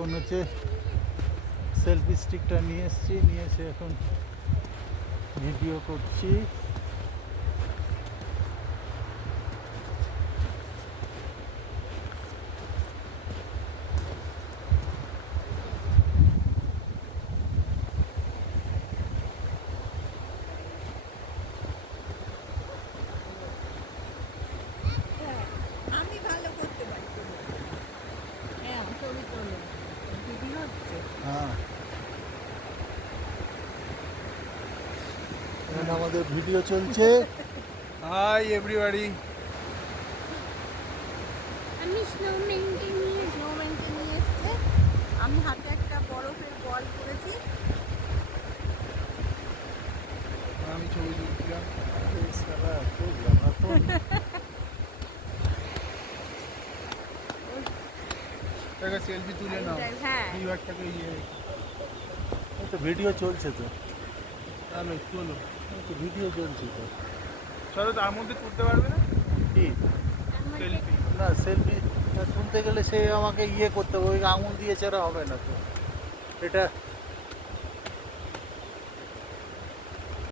এখন হচ্ছে সেলফি স্টিকটা নিয়ে এসেছি, নিয়ে এসে এখন ভিডিও করছি। আমি ভালো করতে পারি। হ্যাঁ, ছবি তোলো। ভিডিও হচ্ছে। হ্যাঁ, এখন আমাদের ভিডিও চলছে। Hi everybody. আমি স্নোম্যানকে নিয়ে এসছে। আমি হাতে একটা বরফের বল করেছি। আমি ছবি তুলছিলাম। এই শালা, খুব জ্বালাতন। একটা সেলফি তুলে নাও। হ্যাঁ। ফিভারটাকে ইয়ে এই তো ভিডিও চলছে তো, চলো চলো এই তো ভিডিও চলছে তো। চলো, তার মধ্যে তুলতে পারবে না কি সেলফি? না, সেলফি তুলতে গেলে সে আমাকে ইয়ে করতে হবে, ওই আঙুল দিয়ে ছাড়া হবে না তো। এটা